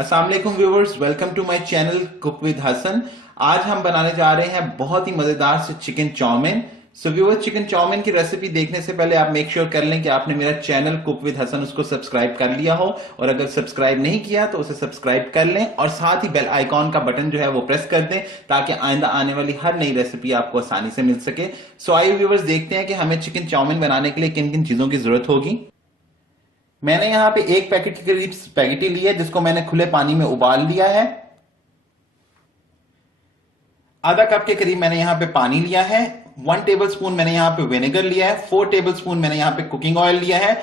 अस्सलाम वालेकुम viewers, welcome to my channel cook with Hasan. आज हम बनाने जा रहे हैं बहुत ही मजेदार से chicken chow mein. So viewers, chicken chow mein की रेसिपी देखने से पहले आप मेक श्योर कर लें कि आपने मेरा चैनल कुक विद हसन उसको सब्सक्राइब कर लिया हो, और अगर सब्सक्राइब नहीं किया तो उसे सब्सक्राइब कर लें और साथ ही बेल आइकॉन का बटन जो है वो प्रेस कर दें ताकि आइंदा आने वाली हर नई रेसिपी आपको आसानी से मिल सके। सो आइए व्यूवर्स, देखते हैं कि हमें चिकन चाउमीन बनाने के लिए किन किन चीजों की जरूरत होगी। मैंने यहां पे एक पैकेट के करीब स्पैगेटी ली है जिसको मैंने खुले पानी में उबाल लिया है। आधा कप के करीब मैंने यहां पे पानी लिया है। 1 टेबल स्पून मैंने यहां पे विनेगर लिया है। 4 टेबल स्पून मैंने यहां पे कुकिंग ऑयल लिया है।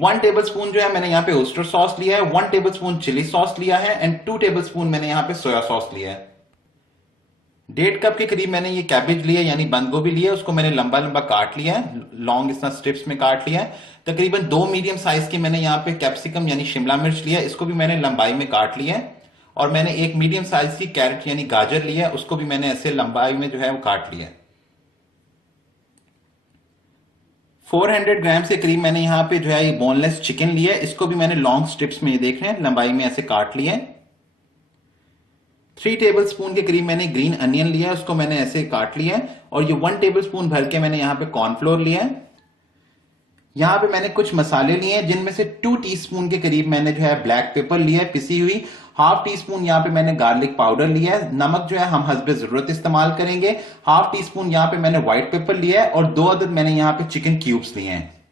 1 टेबल स्पून जो है मैंने यहां पे ओस्टर सॉस लिया है। 1 टेबल स्पून चिली सॉस लिया है एंड 2 टेबल स्पून मैंने यहां पे सोया सॉस लिया है। 1.5 कप के करीब मैंने ये कैबेज लिया यानी बंद गोभी लिया, उसको मैंने लंबा लंबा काट लिया है, लॉन्ग इस तरह स्ट्रिप्स में काट लिया है। तकरीबन 2 मीडियम साइज की मैंने यहाँ पे कैप्सिकम यानी शिमला मिर्च लिया, इसको भी मैंने लंबाई में काट लिया है। और मैंने एक मीडियम साइज की कैरेट यानी गाजर लिया है, उसको भी मैंने ऐसे लंबाई में जो है वो काट लिया है। 400 ग्राम के करीब मैंने यहाँ पे जो है ये बोनलेस चिकन लिया है, इसको भी मैंने लॉन्ग स्ट्रिप्स में देख रहे हैं लंबाई में ऐसे काट लिया है। 3 टेबल स्पून के करीब मैंने ग्रीन अनियन लिया है, उसको मैंने ऐसे काट लिया है। और ये 1 टेबल स्पून भर के मैंने यहाँ पे कॉर्नफ्लोर लिया है। यहाँ पे मैंने कुछ मसाले लिए हैं जिनमें से 2 टीस्पून के करीब मैंने जो है ब्लैक पेपर लिया है पिसी हुई। हाफ टी स्पून यहाँ पे मैंने गार्लिक पाउडर लिया है। नमक जो है हम हस्बे जरूरत इस्तेमाल करेंगे। हाफ टी स्पून यहाँ पे मैंने व्हाइट पेपर लिया है और 2 अदद मैंने यहाँ पे चिकन क्यूब्स लिए हैं।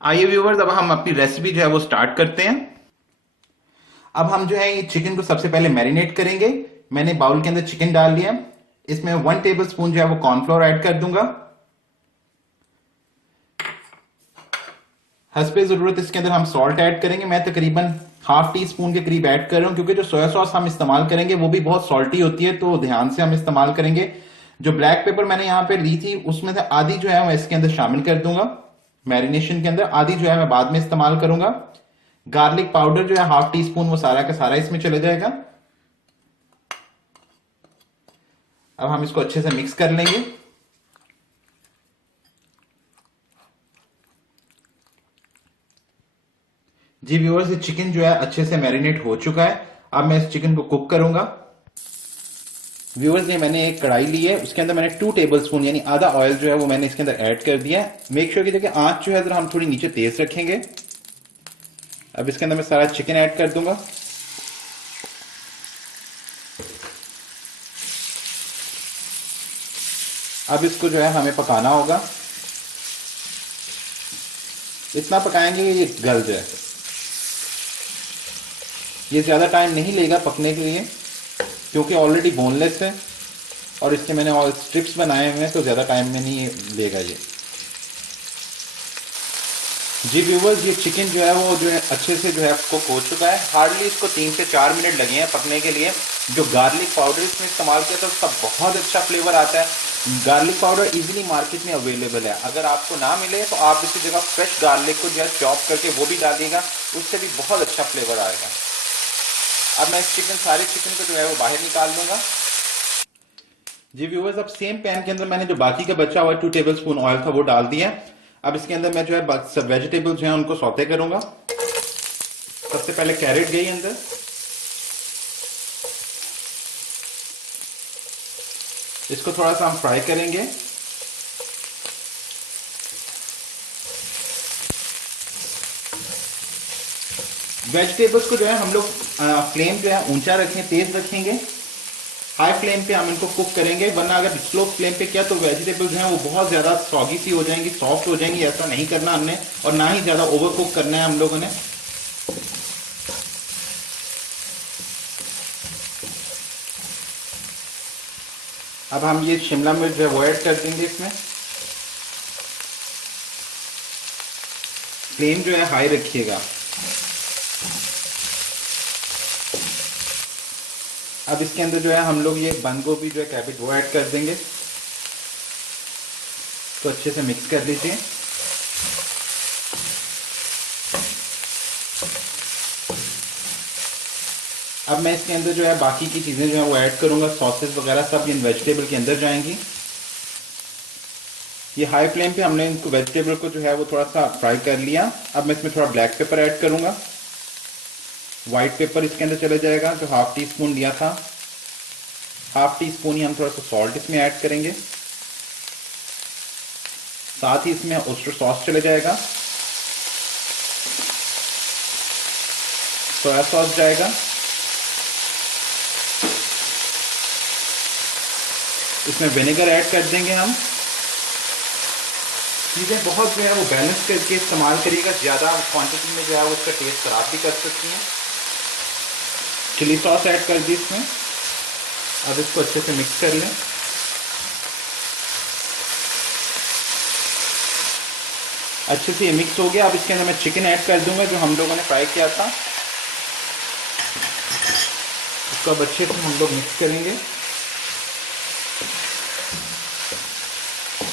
आइए व्यूवर्स, अब हम अपनी रेसिपी जो है वो स्टार्ट करते हैं। अब हम जो है ये चिकन को सबसे पहले मैरिनेट करेंगे। मैंने बाउल के अंदर चिकन डाल लिया, इसमें 1 टेबल स्पून जो है वो कॉर्नफ्लोर ऐड कर दूंगा। हस्बे जरूरत इसके अंदर हम सॉल्ट ऐड करेंगे। मैं तकरीबन हाफ टी स्पून के करीब ऐड कर रहा हूं क्योंकि जो सोया सॉस हम इस्तेमाल करेंगे वो भी बहुत सॉल्टी होती है, तो ध्यान से हम इस्तेमाल करेंगे। जो ब्लैक पेपर मैंने यहां पे ली थी उसमें से आधी जो है मैं इसके अंदर शामिल कर दूंगा मैरिनेशन के अंदर, आधी जो है मैं बाद में इस्तेमाल करूंगा। गार्लिक पाउडर जो है हाफ टी स्पून, वो सारा का सारा इसमें चले जाएगा। अब हम इसको अच्छे से मिक्स कर लेंगे। जी व्यूअर्स, ये चिकन जो है अच्छे से मैरिनेट हो चुका है। अब मैं इस चिकन को कुक करूंगा। व्यूअर्स, ये मैंने एक कढ़ाई ली है, उसके अंदर मैंने 2 टेबल स्पून यानी आधा ऑयल जो है वो मैंने इसके अंदर ऐड कर दिया है। मेक श्योर कीजिए कि आंच जो है जरा हम थोड़ी नीचे तेज रखेंगे। अब इसके अंदर मैं सारा चिकन ऐड कर दूंगा। अब इसको जो है हमें पकाना होगा, इतना पकाएंगे कि ये गल जाए। ये ज्यादा टाइम नहीं लेगा पकने के लिए क्योंकि ऑलरेडी बोनलेस है और इसके मैंने और स्ट्रिप्स बनाए हुए हैं, तो ज्यादा टाइम में नहीं लेगा ये। जी व्यूवर्स, ये चिकन जो है वो जो है अच्छे से जो है कुक हो चुका है। हार्डली इसको 3 से 4 मिनट लगे हैं पकने के लिए। जो गार्लिक पाउडर इसमें इस्तेमाल किया था उसका बहुत अच्छा फ्लेवर आता है। गार्लिक पाउडर इजीली मार्केट में अवेलेबल है, अगर आपको ना मिले तो आप इसकी जगह फ्रेश गार्लिक को जो है चॉप करके वो भी डालिएगा, उससे भी बहुत अच्छा फ्लेवर आएगा। अब मैं इस सारे चिकन को जो है वो बाहर निकाल दूंगा। जी व्यूवर्स, अब सेम पैन के अंदर मैंने जो बाकी का बचा हुआ 2 टेबल स्पून ऑयल था वो डाल दिया। अब इसके अंदर मैं जो है सब वेजिटेबल्स जो है उनको सौते करूंगा। सबसे पहले कैरेट गई अंदर, इसको थोड़ा सा हम फ्राई करेंगे। वेजिटेबल्स को जो है हम लोग फ्लेम जो है ऊंचा रखें, तेज रखेंगे। हाई फ्लेम पे हम इनको कुक करेंगे, वरना अगर स्लो फ्लेम पे किया तो वेजिटेबल्स जो है वो बहुत ज्यादा सॉगी सी हो जाएंगी, सॉफ्ट हो जाएंगी। ऐसा नहीं करना हमने, और ना ही ज्यादा ओवर कुक करना है हम लोगों ने। अब हम ये शिमला मिर्च जो है वो ऐड कर देंगे इसमें। फ्लेम जो है हाई रखिएगा। अब इसके अंदर जो है हम लोग ये बंद गोभी जो है कैबेज वो ऐड कर देंगे, तो अच्छे से मिक्स कर लीजिए। अब मैं इसके अंदर जो है बाकी की चीजें जो है वो ऐड करूंगा, सॉसेस वगैरह सब इन वेजिटेबल के अंदर जाएंगी। ये हाई फ्लेम पे हमने इनको वेजिटेबल को जो है वो थोड़ा सा फ्राई कर लिया। अब मैं इसमें थोड़ा ब्लैक पेपर ऐड करूंगा। व्हाइट पेपर इसके अंदर चला जाएगा जो हाफ टी स्पून लिया था। हाफ टी स्पून ही हम थोड़ा सा सॉल्ट इसमें ऐड करेंगे। साथ ही इसमें ओस्टर सॉस चला जाएगा, सोया सॉस जाएगा, इसमें विनेगर ऐड कर देंगे हम। चीज़ें बहुत जो है वो बैलेंस करके इस्तेमाल करिएगा, ज़्यादा क्वांटिटी में जो है वो उसका टेस्ट खराब भी कर सकती हैं। चिली सॉस ऐड कर दी इसमें। अब इसको अच्छे से मिक्स कर लें। अच्छे से ये मिक्स हो गया। अब इसके अंदर मैं चिकन ऐड कर दूंगा जो हम लोगों ने फ्राई किया था। इसको अब अच्छे से हम लोग मिक्स करेंगे।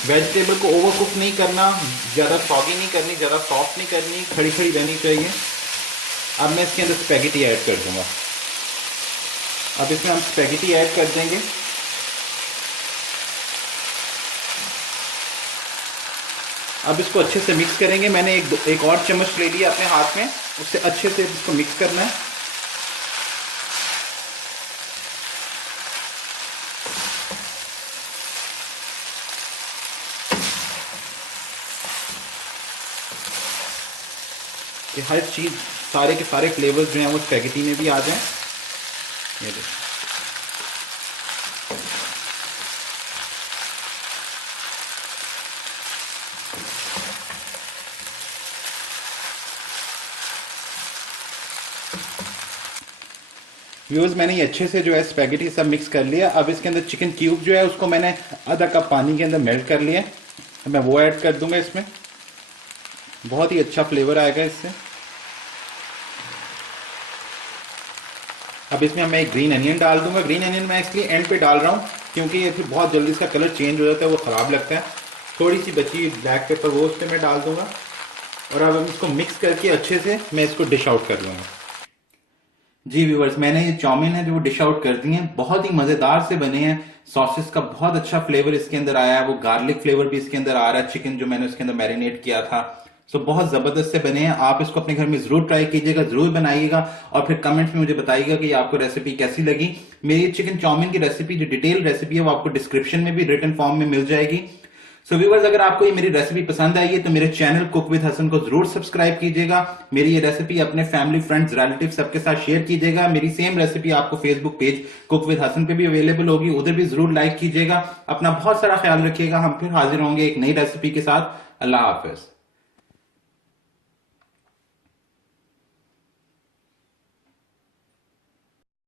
वेजिटेबल को ओवर कुक नहीं करना, ज़्यादा सॉगी नहीं करनी, ज़्यादा सॉफ्ट नहीं करनी, खड़ी खड़ी रहनी चाहिए। अब मैं इसके अंदर स्पैगेटी ऐड कर दूंगा। अब इसमें हम स्पैगेटी ऐड कर देंगे। अब इसको अच्छे से मिक्स करेंगे। मैंने एक और चम्मच ले लिया अपने हाथ में, उससे अच्छे से इसको मिक्स करना है। कि हर चीज़, सारे के सारे फ्लेवर्स जो हैं वो स्पैगेटी में भी आ जाएं। ये देखिए, व्यूअर्स मैंने ये अच्छे से जो है स्पैगेटी सब मिक्स कर लिया। अब इसके अंदर चिकन क्यूब जो है उसको मैंने आधा कप पानी के अंदर मेल्ट कर लिया। मैं वो ऐड कर दूंगा इसमें। बहुत ही अच्छा फ्लेवर आएगा इससे। अब इसमें मैं एक ग्रीन अनियन डाल दूंगा। ग्रीन अनियन मैं इसलिए एंड पे डाल रहा हूँ क्योंकि ये फिर बहुत जल्दी इसका कलर चेंज हो जाता है, वो ख़राब लगता है। थोड़ी सी बची ब्लैक पेपर वो उस पर मैं डाल दूंगा। और अब हम इसको मिक्स करके अच्छे से मैं इसको डिश आउट कर लूँगा। जी व्यूअर्स, मैंने ये चाउमीन है जो वो डिश आउट कर दी है। बहुत ही मज़ेदार से बने हैं। सॉसेस का बहुत अच्छा फ्लेवर इसके अंदर आया है। वो गार्लिक फ्लेवर भी इसके अंदर आ रहा है, चिकन जो मैंने उसके अंदर मैरिनेट किया था। सो बहुत ज़बरदस्त से बने हैं। आप इसको अपने घर में ज़रूर ट्राई कीजिएगा, ज़रूर बनाइएगा और फिर कमेंट्स में मुझे बताइएगा कि आपको रेसिपी कैसी लगी। मेरी चिकन चाउमीन की रेसिपी जो डिटेल रेसिपी है वो आपको डिस्क्रिप्शन में भी रिटन फॉर्म में मिल जाएगी। सो व्यूअर्स, अगर आपको ये मेरी रेसिपी पसंद आई है तो मेरे चैनल कुक विद हसन को जरूर सब्सक्राइब कीजिएगा। मेरी ये रेसिपी अपने फैमिली, फ्रेंड्स, रिलेटिव सबके साथ शेयर कीजिएगा। मेरी सेम रेसिपी आपको Facebook page cook with Hasan पे भी अवेलेबल होगी, उधर भी जरूर लाइक कीजिएगा। अपना बहुत सारा ख्याल रखिएगा। हम फिर हाजिर होंगे एक नई रेसिपी के साथ। अल्लाह हाफिज।